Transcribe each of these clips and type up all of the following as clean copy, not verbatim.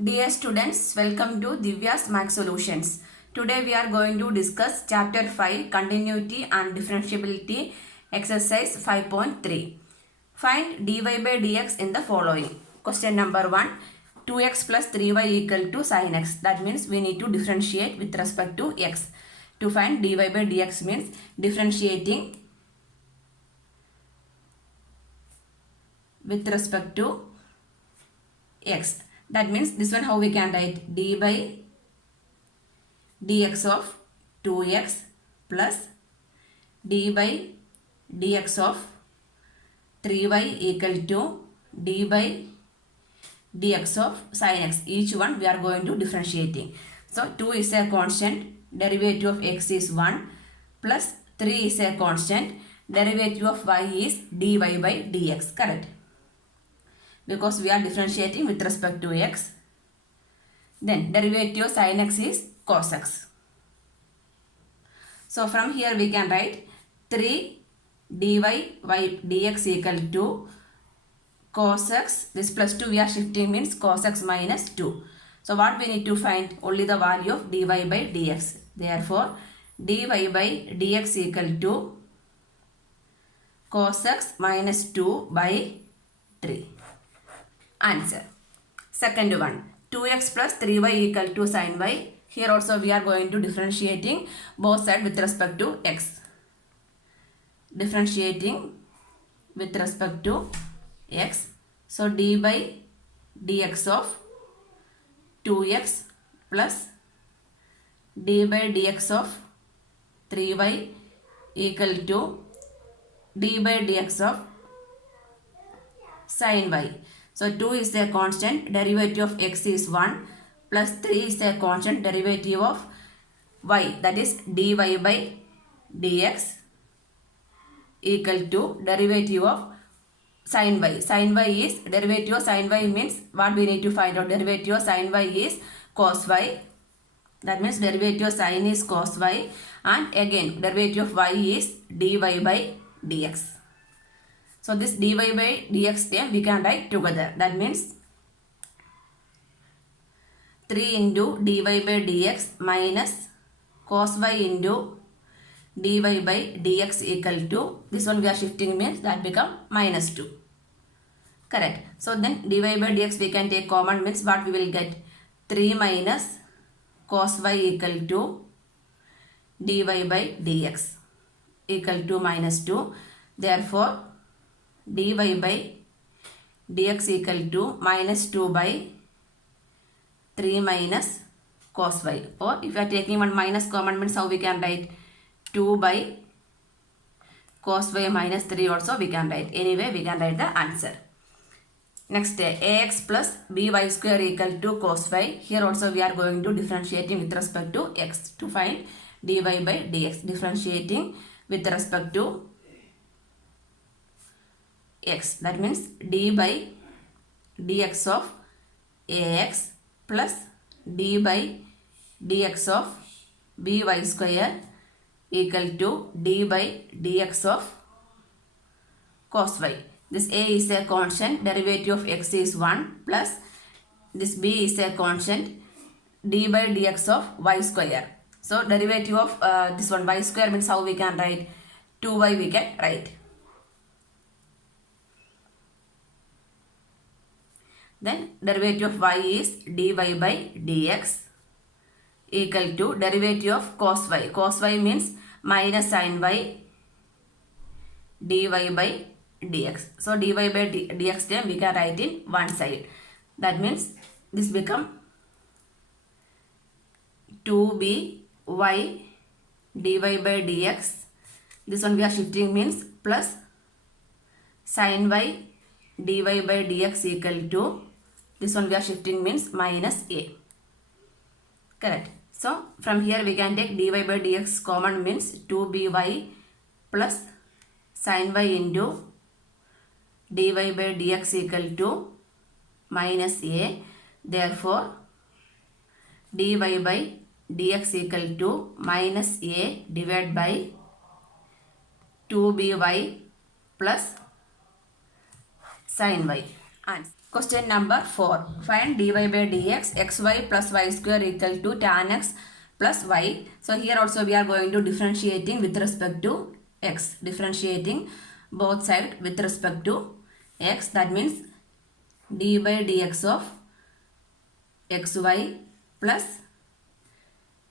Dear students, welcome to Divya's Max Solutions. Today we are going to discuss Chapter 5 Continuity and Differentiability Exercise 5.3. Find dy by dx in the following. Question number 1. 2x plus 3y equal to sin x. That means we need to differentiate with respect to x. To find dy by dx means differentiating with respect to x. That means this one how we can write d by dx of 2x plus d by dx of 3y equal to d by dx of sin x. Each one we are going to differentiating. So 2 is a constant, derivative of x is 1 plus 3 is a constant, derivative of y is dy by dx. Correct? Because we are differentiating with respect to x. Then derivative of sin x is cos x. So from here we can write 3 dy by dx equal to cos x. This plus 2 we are shifting means cos x minus 2. So what we need to find? Only the value of dy by dx. Therefore dy by dx equal to cos x minus 2 by 3. Answer. Second one, 2x plus 3y equal to sin y. Here also we are going to differentiating both sides with respect to x. Differentiating with respect to x. So d by dx of 2x plus d by dx of 3y equal to d by dx of sin y. So 2 is a constant, derivative of x is 1 plus 3 is a constant, derivative of y, that is dy by dx equal to derivative of sin y. Sin y is derivative of sin y means what we need to find out? Derivative of sin y is cos y. That means derivative of sin is cos y, and again derivative of y is dy by dx. So this dy by dx term we can write together. That means 3 into dy by dx minus cos y into dy by dx equal to, this one we are shifting means that become minus 2. Correct. So then dy by dx we can take common means what we will get? 3 minus cos y equal to dy by dx equal to minus 2. Therefore dy by dx equal to minus 2 by 3 minus cos y. Or if you are taking one minus common means how we can write? 2 by cos y minus 3 also we can write. Anyway we can write the answer. Next, ax plus by square equal to cos y. Here also we are going to differentiating with respect to x to find dy by dx. Differentiating with respect to x. That means d by dx of ax plus d by dx of by square equal to d by dx of cos y. This a is a constant, derivative of x is 1 plus this b is a constant, d by dx of y square. So derivative of this one y square means how we can write? 2y we can write. Then derivative of y is dy by dx equal to derivative of cos y. Cos y means minus sin y dy by dx. So dy by dx term we can write in one side. That means this become 2by dy by dx. This one we are shifting means plus sin y dy by dx equal to, this one we are shifting means minus a. Correct. So from here we can take dy by dx common means 2by plus sin y into dy by dx equal to minus a. Therefore dy by dx equal to minus a divided by 2by plus sin y. Answer. Question number 4. Find dy by dx xy plus y square equal to tan x plus y. So here also we are going to differentiating with respect to x. Differentiating both sides with respect to x. That means dy by dx of xy plus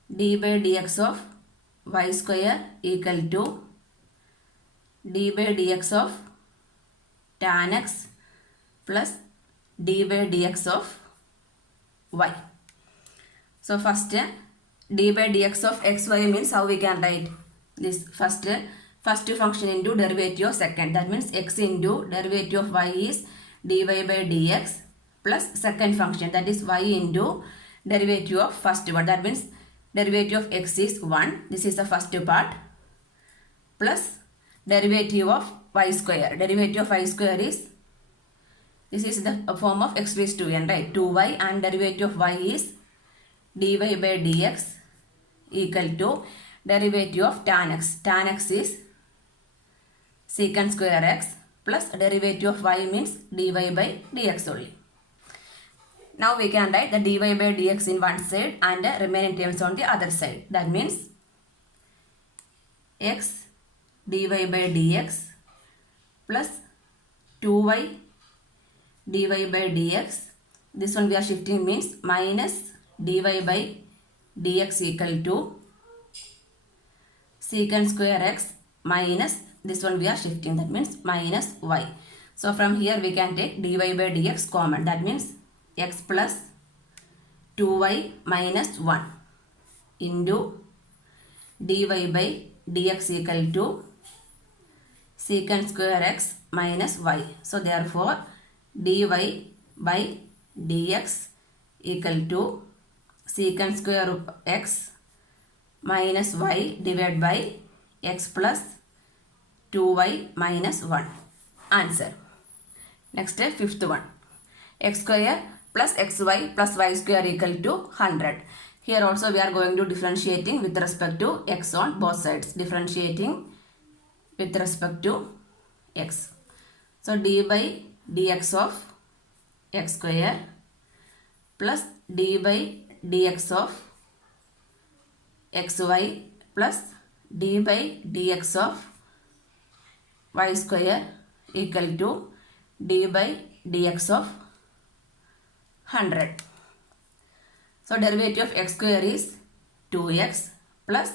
dy by dx of y square equal to dy by dx of tan x plus d by dx of y. So first d by dx of xy means how we can write this first function into derivative of second. That means x into derivative of y is dy by dx plus second function, that is y into derivative of first one. That means derivative of x is 1. This is the first part plus derivative of y square. Derivative of y square is, this is the form of x raised to n, right? 2y, and derivative of y is dy by dx equal to derivative of tan x. Tan x is secant square x plus derivative of y means dy by dx only. Now we can write the dy by dx in one side and the remaining terms on the other side. That means x dy by dx plus 2y dy by dx. This one we are shifting means minus dy by dx equal to secant square x minus, this one we are shifting, that means minus y. So from here we can take dy by dx common. That means x plus 2y minus 1 into dy by dx equal to secant square x minus y. So therefore dy by dx equal to secant square of x minus y divided by x plus 2y minus 1. Answer. Next fifth one. X square plus xy plus y square equal to 100. Here also we are going to differentiating with respect to x on both sides. Differentiating with respect to x. So d by dx of x square plus d by dx of xy plus d by dx of y square equal to d by dx of 100. So derivative of x square is 2x plus,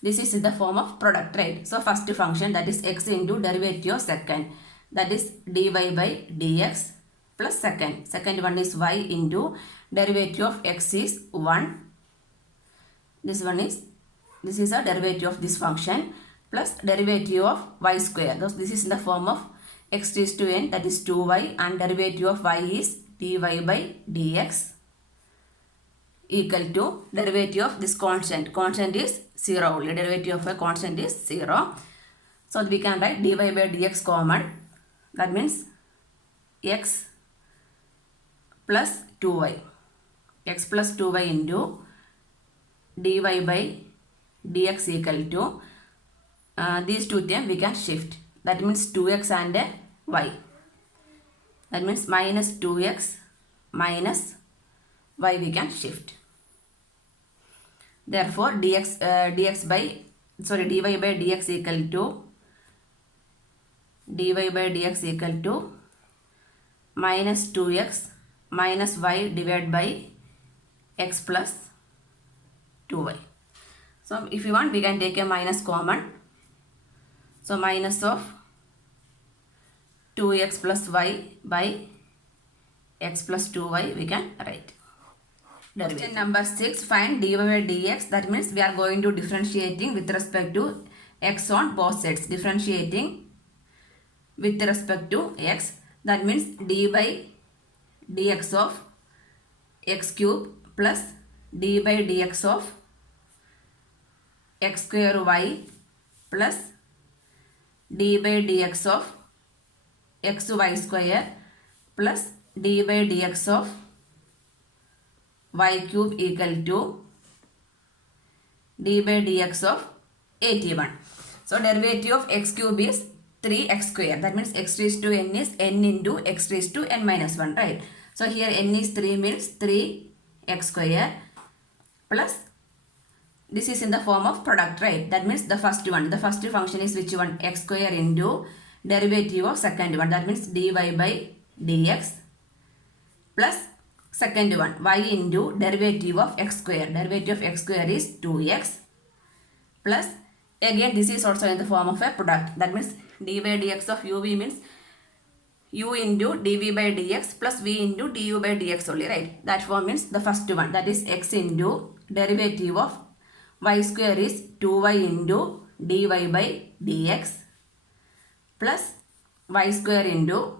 this is in the form of product, right? So first function, that is x into derivative of second, that is dy by dx plus second one is y into derivative of x is 1. This is a derivative of this function plus derivative of y square. Thus this is in the form of x raised to n, that is 2y, and derivative of y is dy by dx equal to derivative of this constant. Constant is 0 only. Derivative of a constant is 0. So we can write dy by dx common. That means x plus 2y. X plus 2y into dy by dx equal to these two terms we can shift. That means 2x and y. That means minus 2x minus y we can shift. Therefore dy by dx equal to minus 2x minus y divided by x plus 2y. So if you want we can take a minus common. So minus of 2x plus y by x plus 2y we can write. Question number 6. Find dy by dx. That means we are going to differentiating with respect to x on both sides. Differentiating with respect to x. That means d by dx of x cube plus d by dx of x square y plus d by dx of xy square plus d by dx of y cube equal to d by dx of 81. So derivative of x cube is 3x square. That means x raised to n is n into x raised to n minus 1, right? So here n is 3 means 3x square plus this is in the form of product, right? That means the first one. The first function is which one? X square into derivative of second one. That means dy by dx plus second one y into derivative of x square. Derivative of x square is 2x plus again this is also in the form of a product. That means dy by dx of uv means u into dv by dx plus v into du by dx only, right? That form means the first one, that is x into derivative of y square is 2y into dy by dx plus y square into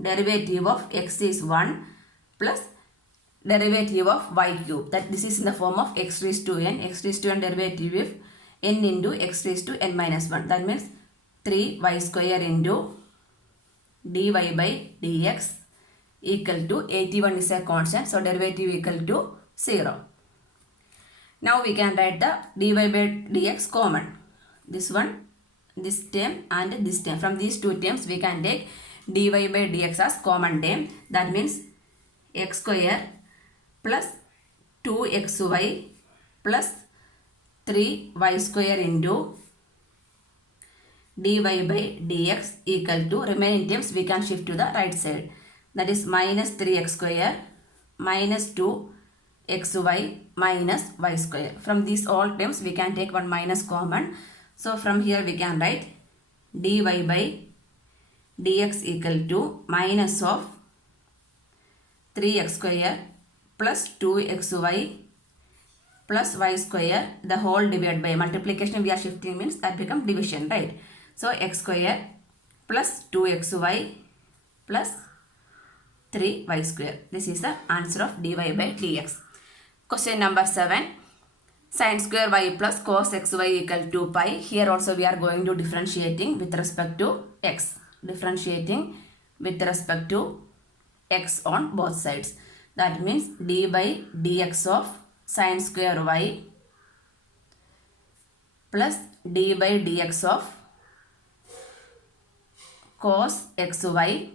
derivative of x is 1 plus derivative of y cube. That this is in the form of x raised to n. X raised to n derivative of n into x raised to n minus 1. That means 3y square into dy by dx equal to 81 is a constant. So derivative equal to 0. Now we can write the dy by dx common. This one, this term and this term. From these two terms we can take dy by dx as common term. That means x square plus 2xy plus 3y square into dy by dx equal to remaining terms we can shift to the right side. That is minus 3x square minus 2xy minus y square. From these all terms we can take one minus common. So from here we can write dy by dx equal to minus of 3x square plus 2xy plus y square the whole divided by multiplication we are shifting means that become division, right? So x square plus 2xy plus 3y square. This is the answer of dy by dx. Question number 7. Sin square y plus cos xy equal to pi. Here also we are going to differentiating with respect to x. Differentiating with respect to x on both sides. That means d by dx of sin square y plus d by dx of cos xy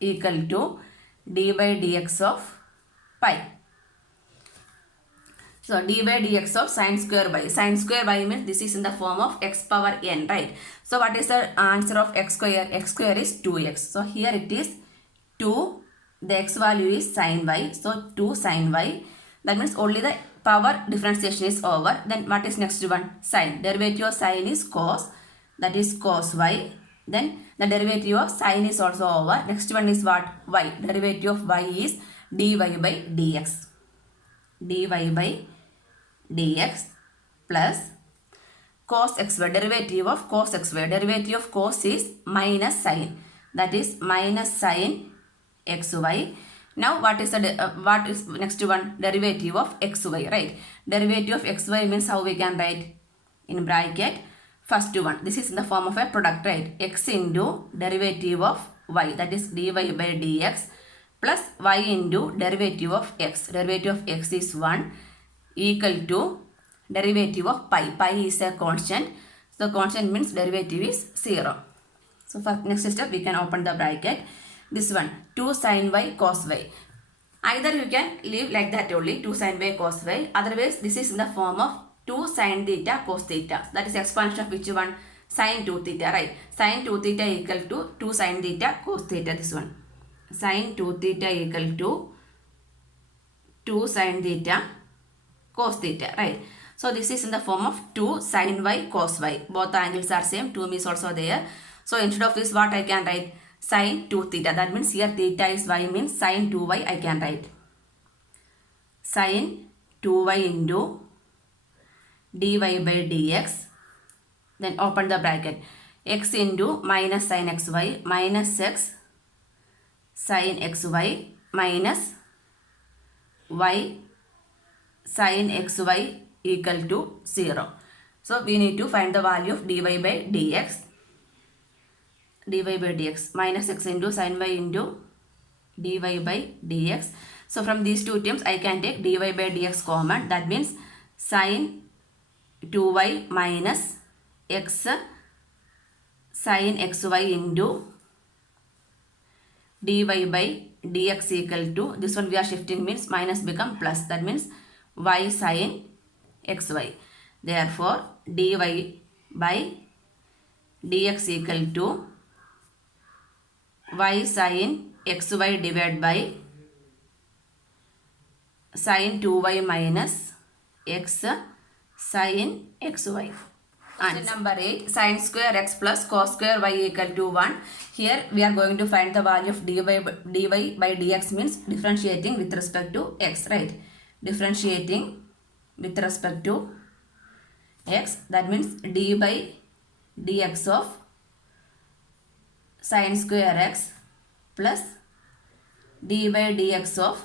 equal to d by dx of pi. So d by dx of sin square y. Sin square y means this is in the form of x power n, right? So what is the answer of x square? X square is 2x. So here it is 2. The x value is sin y. So 2 sin y. That means only the power differentiation is over. Then what is next one? Sin. Derivative of sin is cos. That is cos y. Then the derivative of sin is also over. Next one is what? Y. Derivative of y is dy by dx. Dy by dx plus cos xy. Derivative of cos xy. Derivative of cos is minus sin. That is minus sin xy. Now what is next one? Derivative of xy, right? Derivative of xy means how we can write? In bracket first one. This is in the form of a product, right? X into derivative of y, that is dy by dx plus y into derivative of x. Derivative of x is 1 equal to derivative of pi. Pi is a constant. So constant means derivative is 0. So for next step we can open the bracket. This one 2 sin y cos y. Either you can leave like that only 2 sin y cos y. Otherwise this is in the form of 2 sin theta cos theta. That is expansion of which one? Sin 2 theta, right? Sin 2 theta equal to 2 sin theta cos theta. This one. Sin 2 theta equal to 2 sin theta cos theta, right? So this is in the form of 2 sin y cos y. Both angles are same. 2 is also there. So instead of this what I can write? Sin 2 theta. That means here theta is y means sin 2y I can write. Sin 2y into dy by dx. Then open the bracket. X into minus sin xy minus x sin xy minus y sin xy equal to 0. So we need to find the value of dy by dx. Dy by dx minus x into sin y into dy by dx. So from these two terms I can take dy by dx common. That means sin 2y minus x sin xy into dy by dx equal to, this one we are shifting means minus become plus, that means y sin xy. Therefore dy by dx equal to y sin xy divided by sin 2y minus x sin xy. And number 8, sin square x plus cos square y equal to 1. Here we are going to find the value of dy by dx means differentiating with respect to x, right? Differentiating with respect to x, that means d by dx of sin square x plus d by dx of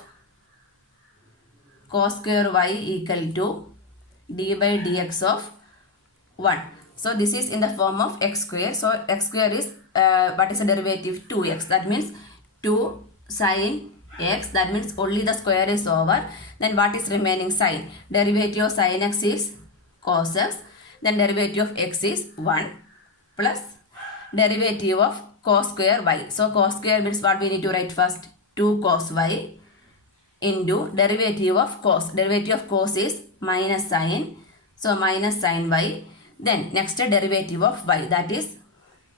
cos square y equal to d by dx of 1. So this is in the form of x square. So x square is what is the derivative? 2x. That means 2 sin x. That means only the square is over. Then what is remaining? Sin. Derivative of sin x is cos x. Then derivative of x is 1 plus derivative of cos square y. So cos square means what we need to write first? 2 cos y into derivative of cos. Derivative of cos is minus sin. So minus sin y. Then next derivative of y, that is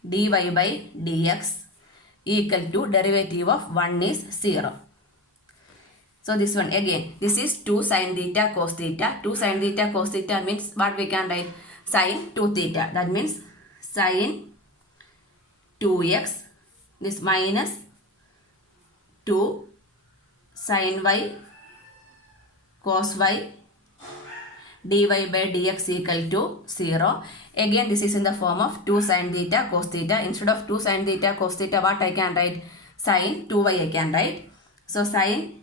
dy by dx equal to derivative of 1 is 0. So this one again, this is 2 sin theta cos theta. 2 sin theta cos theta means what we can write? Sin 2 theta. That means sin 2x, this minus 2 sin y cos y dy by dx equal to 0. Again this is in the form of 2 sin theta cos theta. Instead of 2 sin theta cos theta, what I can write? Sin 2y I can write. So sin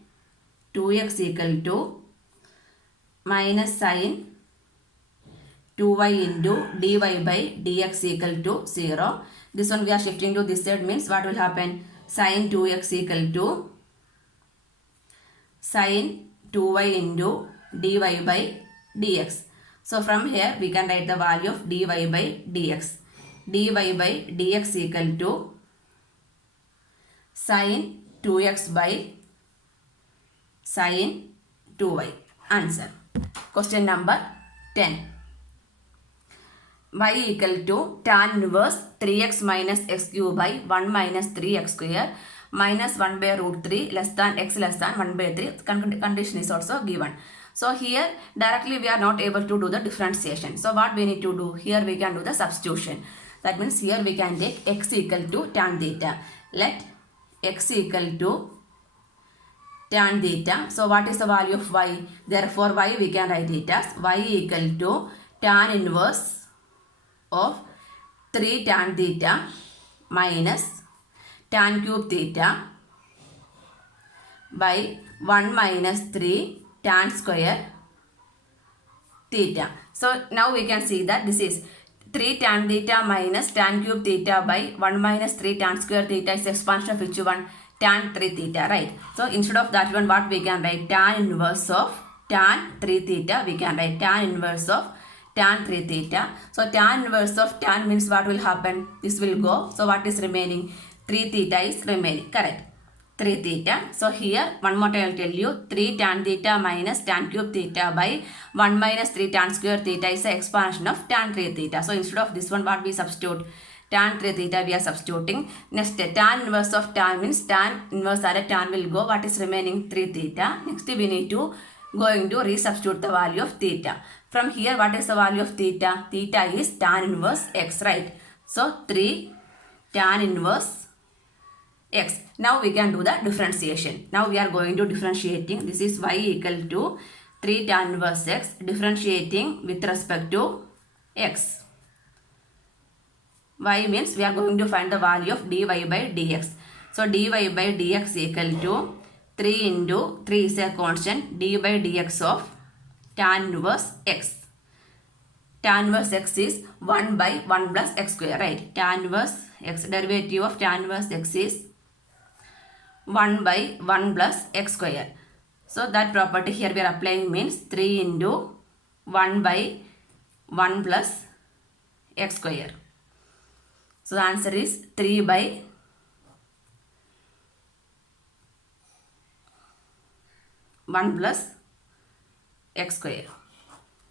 2x equal to minus sin 2y into dy by dx equal to 0. This one we are shifting to this side means what will happen? Sin 2x equal to sin 2y into dy by dx. So from here we can write the value of dy by dx. dy by dx equal to sin 2x by sin 2y. Answer. Question number 10. Y equal to tan inverse 3x minus x cube by 1 minus 3x square minus 1 by root 3 less than x less than 1 by 3. Condition is also given. So here directly we are not able to do the differentiation. So what we need to do? Here we can do the substitution. That means here we can take x equal to tan theta. Let x equal to tan theta. So what is the value of y? Therefore y we can write it as y equal to tan inverse of 3 tan theta minus tan cube theta by 1 minus 3 tan square theta. So now we can see that this is 3 tan theta minus tan cube theta by 1 minus 3 tan square theta is expansion of which one? Tan 3 theta, right? So instead of that one, what we can write? Tan inverse of tan 3 theta. We can write tan inverse of tan 3 theta. So tan inverse of tan means what will happen? This will go. So what is remaining? 3 theta is remaining. Correct. 3 theta. So here one more time I will tell you 3 tan theta minus tan cube theta by 1 minus 3 tan square theta is the expansion of tan 3 theta. So instead of this one, what we substitute? Tan 3 theta we are substituting. Next tan inverse of tan means tan inverse or tan will go. What is remaining? 3 theta. Next we need to going to resubstitute the value of theta. From here what is the value of theta? Theta is tan inverse x, right? So 3 tan inverse x. Now we can do the differentiation. Now we are going to differentiating. This is y equal to 3 tan inverse x differentiating with respect to x. Y means we are going to find the value of dy by dx. So dy by dx equal to 3 into 3 is a constant d by dx of tan inverse x. Tan inverse x is 1 by 1 plus x square, right? Tan inverse x, derivative of tan inverse x is 1 by 1 plus x square. So that property here we are applying means 3 into 1 by 1 plus x square. So the answer is 3 by 1 plus x square.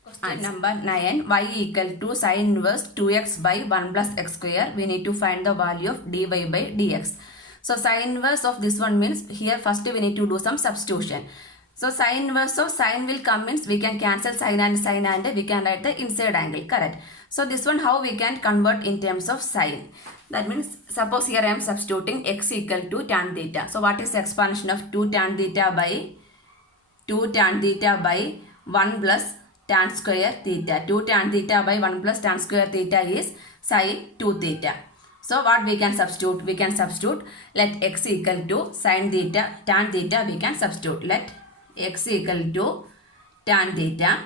Question number 9. Y equal to sin inverse 2x by 1 plus x square. We need to find the value of dy by dx. So sin inverse of this one means here first we need to do some substitution. So sin inverse of sin will come means we can cancel sin and we can write the inside angle, correct. So this one how we can convert in terms of sin. That means suppose here I am substituting x equal to tan theta. So what is the expansion of 2 tan theta by 1 plus tan square theta. 2 tan theta by 1 plus tan square theta is sin 2 theta. So what we can substitute? We can substitute let x equal to sin theta, tan theta we can substitute. Let x equal to tan theta.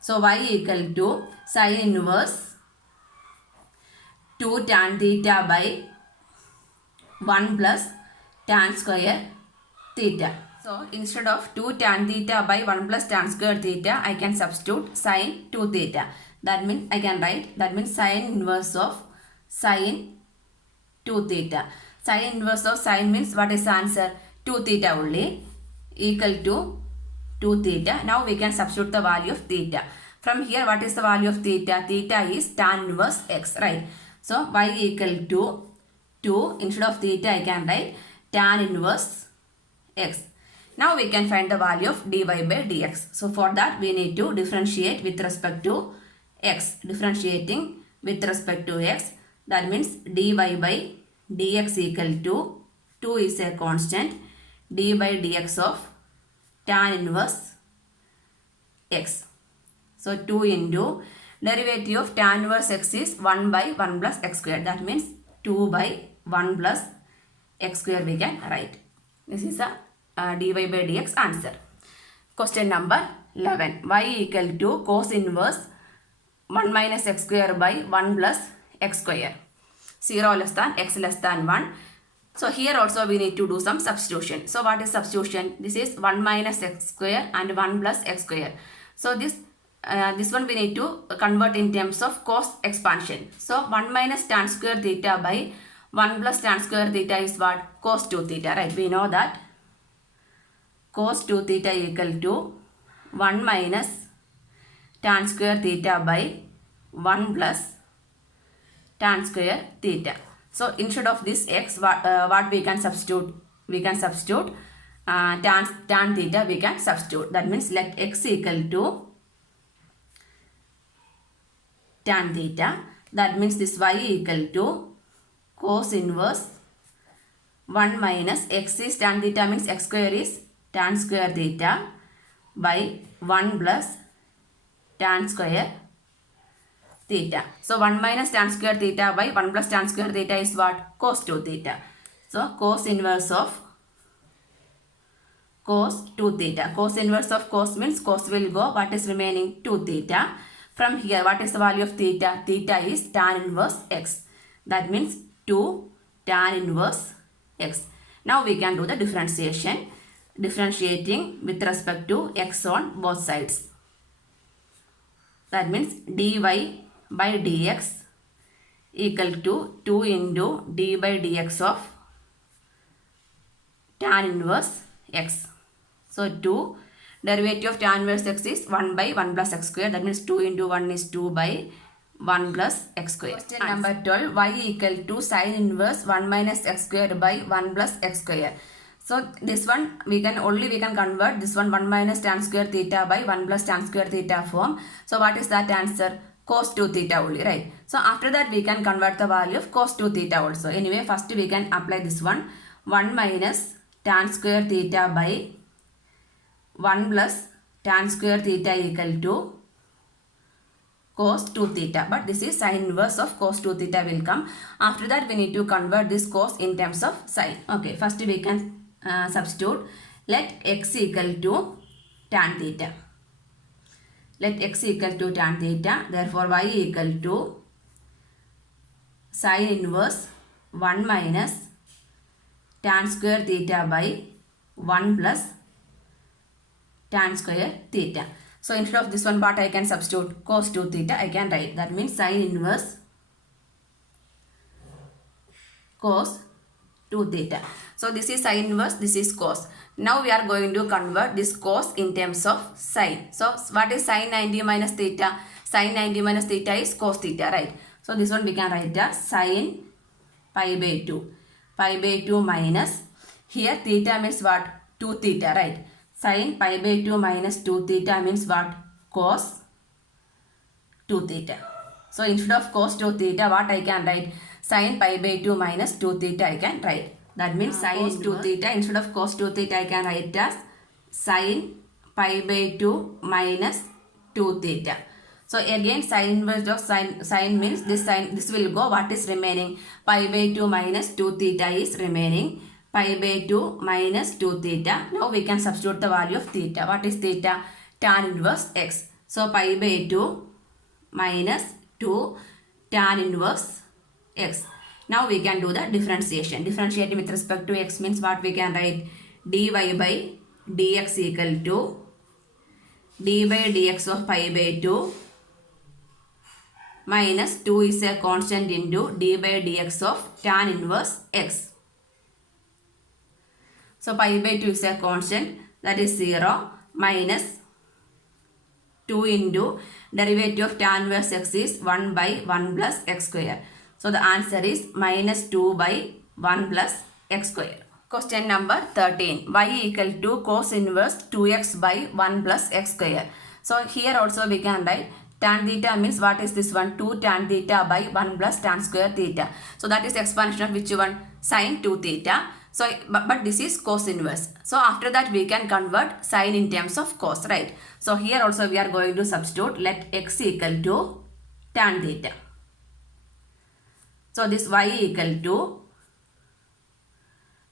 So y equal to sin inverse 2 tan theta by 1 plus tan square theta. So instead of 2 tan theta by 1 plus tan square theta, I can substitute sin 2 theta. That means I can write, that means sin inverse of sin 2 theta. Sin inverse of sin means what is the answer? 2 theta only equal to 2 theta. Now we can substitute the value of theta. From here what is the value of theta? Theta is tan inverse x, right? So y equal to 2, instead of theta I can write tan inverse x. Now we can find the value of dy by dx. So for that we need to differentiate with respect to x. Differentiating with respect to x, that means dy by dx equal to 2 is a constant, d by dx of tan inverse x. So 2 into derivative of tan inverse x is 1 by 1 plus x square. That means 2 by 1 plus x square we can write. This is a dy by dx answer. Question number 11. Y equal to cos inverse 1 minus x square by 1 plus x square. 0 less than x less than 1. So here also we need to do some substitution. So what is substitution? This is 1 minus x square and 1 plus x square. So this one we need to convert in terms of cos expansion. So 1 minus tan square theta by 1 plus tan square theta is what? Cos 2 theta, right? We know that cos 2 theta equal to 1 minus tan square theta by 1 plus tan square theta. So instead of this x, what we can substitute? We can substitute tan theta we can substitute. That means let x equal to tan theta. That means this y equal to cos inverse 1 minus x is tan theta means x square is tan square theta by 1 plus tan square theta. So 1 minus tan square theta by 1 plus tan square theta is what? Cos 2 theta. So cos inverse of cos 2 theta. Cos inverse of cos means cos will go. What is remaining? 2 theta. From here what is the value of theta? Theta is tan inverse x. That means 2 tan inverse x. Now we can do the differentiation. Differentiating with respect to x on both sides. That means dy by dx equal to 2 into d by dx of tan inverse x. So 2 derivative of tan inverse x is 1 by 1 plus x square. That means 2 into 1 is 2 by 1 plus x square. Question number 12. Y equal to sin inverse 1 minus x square by 1 plus x square. So this one we can convert this one 1 minus tan square theta by 1 plus tan square theta form. So what is that answer? Cos 2 theta only, right? So after that we can convert the value of cos 2 theta also. Anyway, first we can apply this one 1 minus tan square theta by 1 plus tan square theta equal to cos 2 theta. But this is sin inverse of cos 2 theta will come. After that we need to convert this cos in terms of sin. Okay, first we can substitute. Let x equal to tan theta. Let x equal to tan theta. Therefore y equal to sin inverse 1 minus tan square theta by 1 plus tan square theta. So instead of this one part I can substitute cos 2 theta I can write. That means sin inverse cos 2 theta. So this is sin inverse, this is cos. Now we are going to convert this cos in terms of sin. So what is sin 90 minus theta? Sin 90 minus theta is cos theta, right? So this one we can write as sin pi by 2. Pi by 2 minus, here theta means what? 2 theta, right? Sin pi by 2 minus 2 theta means what? Cos 2 theta. So instead of cos 2 theta, what I can write? Sin pi by 2 minus 2 theta I can write. That means sin cos 2 theta, instead of cos 2 theta I can write as sin pi by 2 minus 2 theta. So again sin inverse of sin means this will go. What is remaining? Pi by 2 minus 2 theta is remaining. Pi by 2 minus 2 theta. Now we can substitute the value of theta. What is theta? Tan inverse x. So pi by 2 minus 2 tan inverse x. Now we can do the differentiation. Differentiating with respect to x means what we can write? Dy by dx equal to d by dx of pi by 2 minus 2 is a constant into d by dx of tan inverse x. So pi by 2 is a constant, that is 0, minus 2 into derivative of tan inverse x is 1 by 1 plus x square. So the answer is minus 2 by 1 plus x square. Question number 13. Y equal to cos inverse 2x by 1 plus x square. So here also we can write tan theta means what is this one? 2 tan theta by 1 plus tan square theta. So that is expansion of which one? Sin 2 theta. So but this is cos inverse. So after that we can convert sin in terms of cos, right? So here also we are going to substitute. Let x equal to tan theta. So this y equal to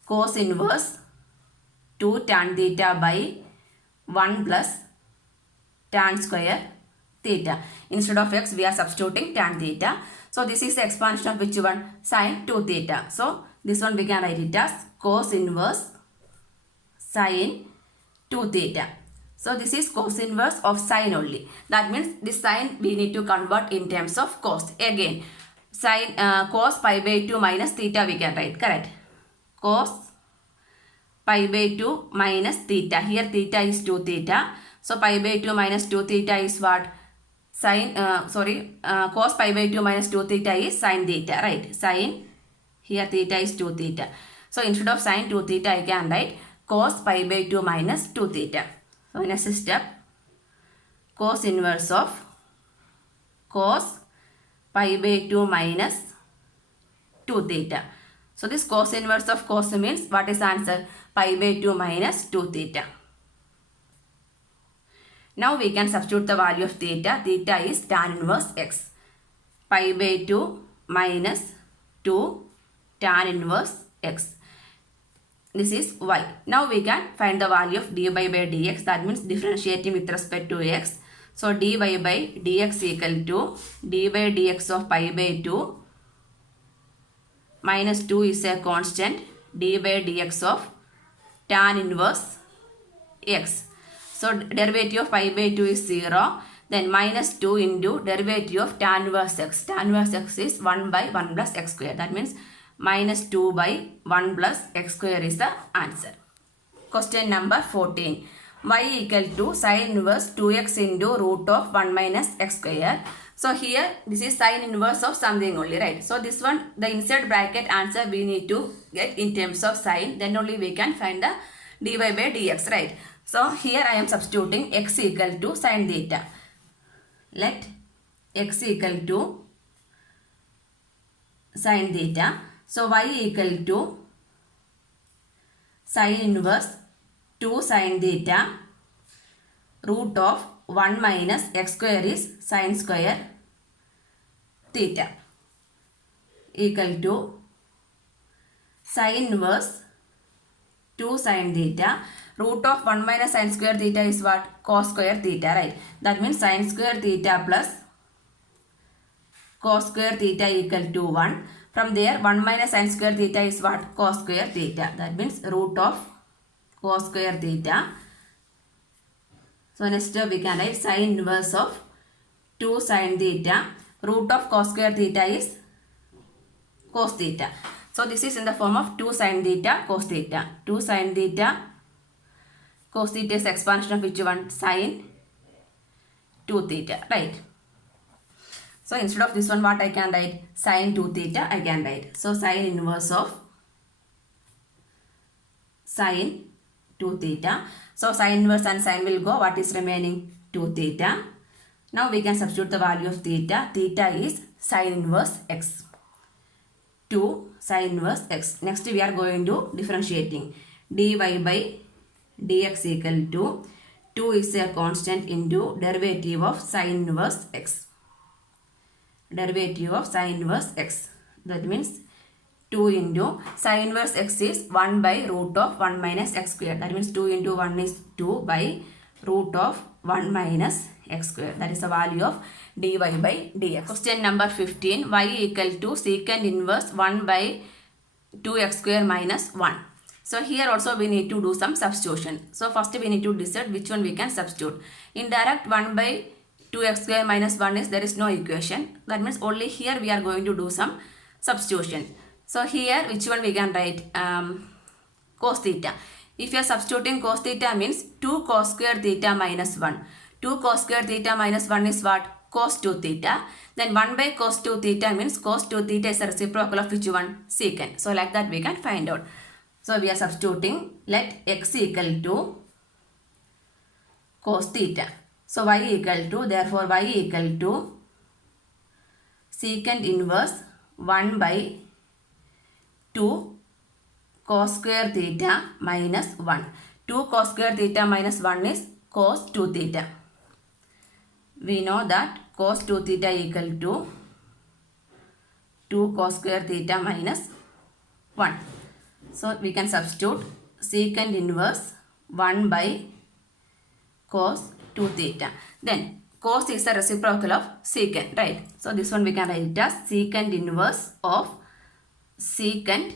cos inverse 2 tan theta by 1 plus tan square theta. Instead of x we are substituting tan theta. So this is the expansion of which one? Sin 2 theta. So this one we can write it as cos inverse sin 2 theta. So this is cos inverse of sin only. That means this sin we need to convert in terms of cos. Again sin cos pi by 2 minus theta we can write, correct? Cos pi by 2 minus theta. Here theta is 2 theta. So pi by 2 minus 2 theta is what? Sin, cos pi by 2 minus 2 theta is sin theta, right? Sin, here theta is 2 theta. So instead of sin 2 theta I can write cos pi by 2 minus 2 theta. So next step, cos inverse of cos pi by 2 minus 2 theta. So this cos inverse of cos means what is answer? Pi by 2 minus 2 theta. Now we can substitute the value of theta. Theta is tan inverse x. Pi by 2 minus 2 tan inverse x. This is y. Now we can find the value of dy by dx. That means differentiating with respect to x. So dy by dx equal to d by dx of pi by 2 minus 2 is a constant, d by dx of tan inverse x. So derivative of pi by 2 is 0. Then minus 2 into derivative of tan inverse x. Tan inverse x is 1 by 1 plus x square. That means minus 2 by 1 plus x square is the answer. Question number 14. Y equal to sin inverse 2x into root of 1 minus x square. So here this is sin inverse of something only, right? So this one, the inside bracket answer we need to get in terms of sin. Then only we can find the dy by dx, right? So here I am substituting x equal to sin theta. Let x equal to sin theta. So y equal to sin inverse 2 sin theta root of 1 minus x square is sin square theta equal to sin inverse 2 sin theta root of 1 minus sin square theta is what? Cos square theta, right? That means sin square theta plus cos square theta equal to 1. From there 1 minus sin square theta is what? Cos square theta. That means root of cos square theta. So next we can write sin inverse of 2 sin theta. Root of cos square theta is cos theta. So this is in the form of 2 sin theta cos theta. 2 sin theta cos theta is expansion of which one? Sin 2 theta, right? So instead of this one, what I can write? Sin 2 theta I can write. So sin inverse of sin 2 theta. So sin inverse and sin will go. What is remaining? 2 theta. Now we can substitute the value of theta. Theta is sin inverse x. 2 sin inverse x. Next we are going to differentiating. Dy by dx equal to 2 is a constant into derivative of sin inverse x. Derivative of sin inverse x. That means 2 into sin inverse x is 1 by root of 1 minus x square. That means 2 into 1 is 2 by root of 1 minus x square. That is the value of dy by dx. Question number 15. Y equal to secant inverse 1 by 2x square minus 1. So here also we need to do some substitution. So first we need to decide which one we can substitute. In direct 1 by 2x square minus 1 is there is no equation. That means only here we are going to do some substitution. So here which one we can write? Cos theta. If you are substituting cos theta means 2 cos square theta minus 1. 2 cos square theta minus 1 is what? Cos 2 theta. Then 1 by cos 2 theta means cos 2 theta is a reciprocal of which one? Secant. So like that we can find out. So we are substituting. Let x equal to cos theta. So y equal to, therefore y equal to secant inverse 1 by 2 cos square theta minus 1. 2 cos square theta minus 1 is cos 2 theta. We know that cos 2 theta equal to 2 cos square theta minus 1. So we can substitute secant inverse 1 by cos 2 theta. Then cos is a reciprocal of secant, right? So this one we can write it as secant inverse of secant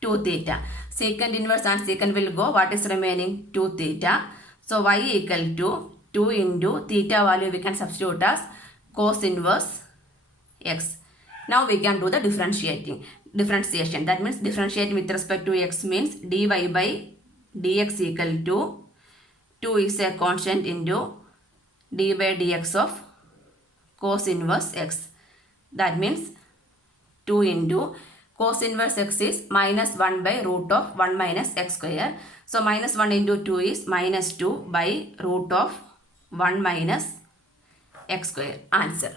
2 theta. Secant inverse and secant will go. What is remaining? 2 theta. So y equal to 2 into theta value we can substitute as cos inverse x. Now we can do the differentiation. That means differentiating with respect to x means dy by dx equal to 2 is a constant into d by dx of cos inverse x. That means 2 into cos inverse x is minus 1 by root of 1 minus x square. So minus 1 into 2 is minus 2 by root of 1 minus x square. Answer.